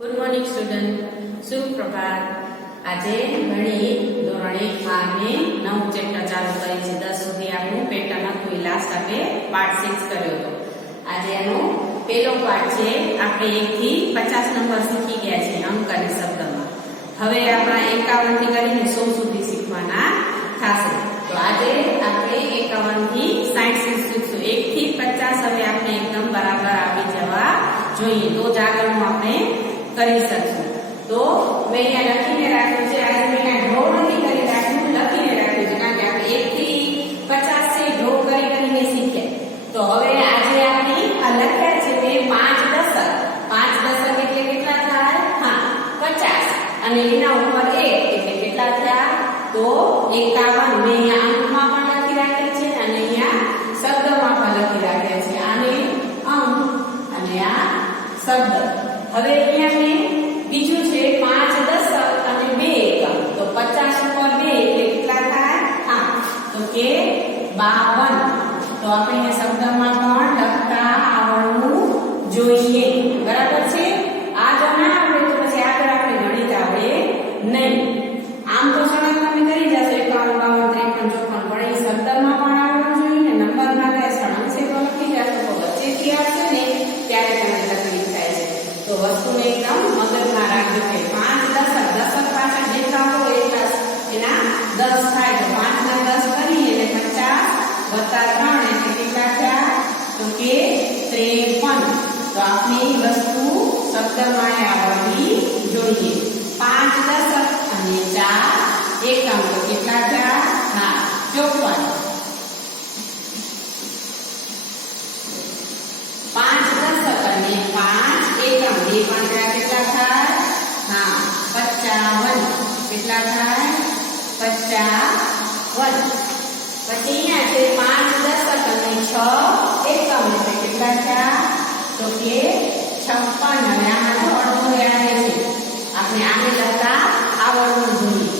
Good morning student, સુપ્રભાત. આજે ગણિત ધોરણ 1 માં આપણે નવું ચેપ્ટર ચાલુ કરી છે. 10 સુધી આપણું પેટર્ન હતું, લાસ્ટ આપણે પાર્ટ 6 કર્યો હતો. આજે એનો પહેલો પાર્ટ છે. આપણે 1 થી 50 નંબર શીખી ગયા છીએ અંક અને શબ્દમાં. હવે આપણા 51 થી કરીને 100 સુધી શીખવાના થશે. તો આજે આપણે 51 થી 60 શીખશું. 1 થી 50 હવે આપણે એકદમ બરાબર આવી જવા જોઈએ, તો જ આગળનું આપણે કરી શકશું. તો મેં અહીંયા લખીને રાખ્યું છે. આજે મેં ડ્રો નથી કરી રાખ્યું, લખીને રાખ્યું છે, કારણ કે આપણે 1 થી 50 થી ડ્રો કરીને શીખ્યા. તો હવે આજે આપણે આ લખ્યા છે તે 5 દશક. 5 દશક એટલે કેટલા થાય? હા, 50. અને એના ઉપર 1 એટલે કેટલા થયા? તો 51. મેં અહીંયા અંકમાં પણ લખી રાખેલ છે અને અહીંયા શબ્દમાં પણ લખી રાખેલ છે. આને અંક અને આ શબ્દ. હવે અહીંયા મેં બીજું છે 5 દશક અને 2 એકમ. તો 50 ઉપર 2 એટલે કેટલા થાય? હા, તો કે 52. તો આપણે શબ્દમાં પણ લખતા આવડવું જોઈએ. બરાબર છે? આ જો ના આવડે તો પછી આગળ આપણે ગણિત આવડે નહીં. આમ તો સળંગ તમે કરી જશો 51, 52, 53, 54, પણ એ શબ્દમાં પણ આવડવું જોઈએ ને નંબરમાં તે સળંગ છે તો લખી જશો તો વચ્ચેથી આવશે ને ત્યારે તમને તકલીફ થાય છે. તો વસ્તુને એકદમ મગજમાં રાખજો કે 5 દશક. દશક પાછળ જેટલા હોય એટલા એના 10 થાય. તો 5 ના 10 કરી એટલે 50 વત્તા 3 એટલે કેટલા થયા? તો કે 53. તો આપણે એ વસ્તુ શબ્દમાં આવડવી જોઈએ. 5 દશક અને 4 એકમ. તો કેટલા થયા? હા, 54. 5 દશક અને 5 એકમ. 2 પાંચડા કેટલા થાય? હા, 55. કેટલા થાય? 55. પછી અહીંયા છે 5 દશક અને 6 એકમ. એટલે કેટલા થયા? તો કે 56. અને આમાં તો અડધો આવે છે, આપણે આને લખતા આવડવું જોઈએ.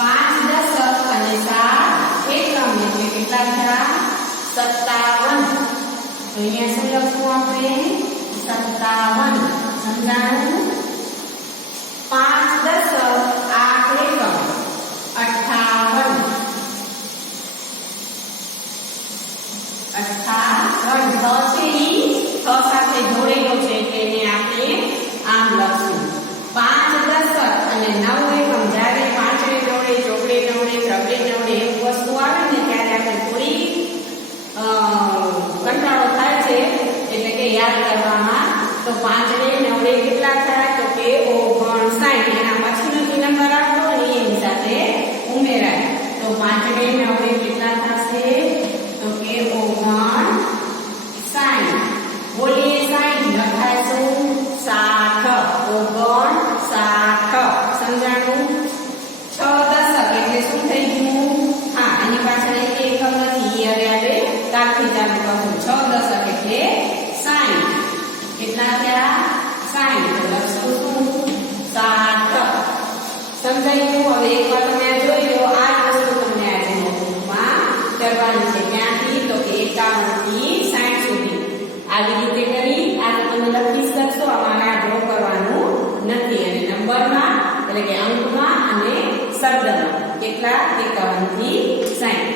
5 દશક અને 7 એકમ. એટલે કેટલા થયા? 57. તો અહીંયા શું લખવું આપણે? 57. સમજાણું? 5 દશક 8 એકમ 58. 58 છે ઈ 6 સાથે જોડેલો છે એટલે એને આપણે આમ લખશું. 5 દશક અને 9 એકમ. જ્યારે 5 નવડે, ચોકડે નવડે, ત્રબડે નવડે એવું વસ્તુ આવે ને ત્યારે આપણે થોડી કંટાળો થાય છે, એટલે કે યાદ કરવામાં. તો 5 ને 9 કેટલા થાય? તો કે 59. એના પછીનો જે નંબર આપો ને એની સાથે ઉમેરાય. તો 5 ને 9 કેટલા થશે? તો કે 59. બોલીએ 60. લખાય શું? 60. 59. સમજાણું? 6 દશક એટલે શું થઈ ગયું? હા, એની પાછળ એક એકમ નથી, હવે આપણે કાલથી ચાલુ કરશું. 6 દશક એટલે 60. કેટલા થયા? 60. તો લખશું શું? 60. સમજાઈ ગયું? હવે એકવાર તમે આ જોઈ લો. આ જ વસ્તુ તમને આજે નોટબુકમાં કરવાની છે. ક્યાંથી? તો કે 51 થી 60 સુધી. આવી રીતે કરી આ તમે લખી શકશો. અમારે આ ડ્રો કરવાનું નથી. અને નંબરમાં એટલે કે અંકમાં અને શબ્દમાં કેટલા? 51 થી 60.